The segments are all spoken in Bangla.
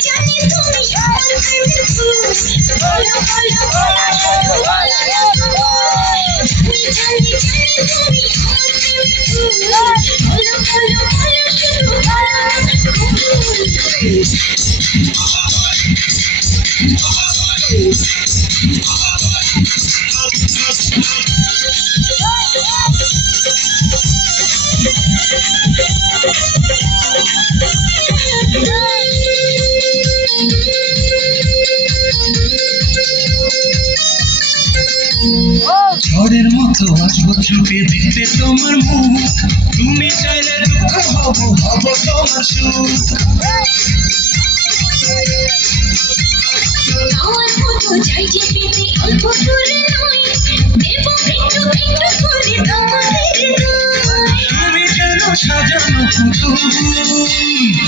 জানি তুমি আমার প্রেমের ফুল বলো বলো বলো শুধু বলো না তুমি জানি তুমি আমার প্রেমের ফুল বলো বলো বলো শুধু বলো না ঝড়ের মতো আসবো চোখে দেখতে তোমার মুখ তুমি চাইলে দুঃখ হব হব তোমার সুখ আমার মতো চাই যে পেতে অল্প করে নয় দেব একটু একটু করে তোমাদের তুমি যেন সাজানো পুতুল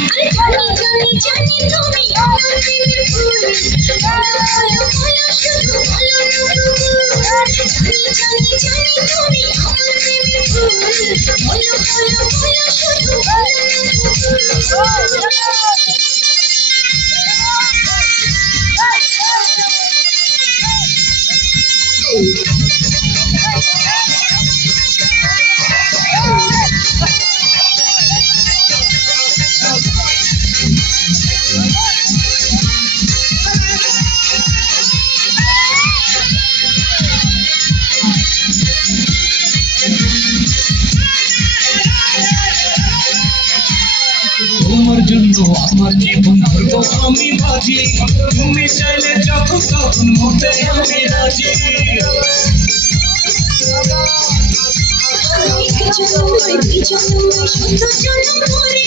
আরে জানি জানি তুমি আমার প্রেমের ফুল বলো বলো বলো শুধু বলো না জানি তুমি আমার প্রেমের ফুল বলো বলো বলো শুধু বলো না তোমার জন্য আমার জীবন ধরবো আমি বাজি তুমি চাইলে যখন তখন মতে আমি রাজি সুন্দর জন্ম করে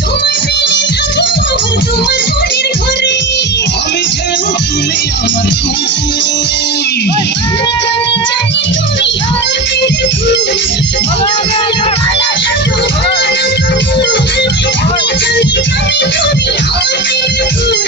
তোমার প্রেমে থাকবো আবার তোমার মনের ঘরে আমি যেন তুমি আমার ফুল জানি তুমি আমার প্রেমের ফুল বলো বলো বলো শুধু বলো না জানি তুমি আমার প্রেমের ফুল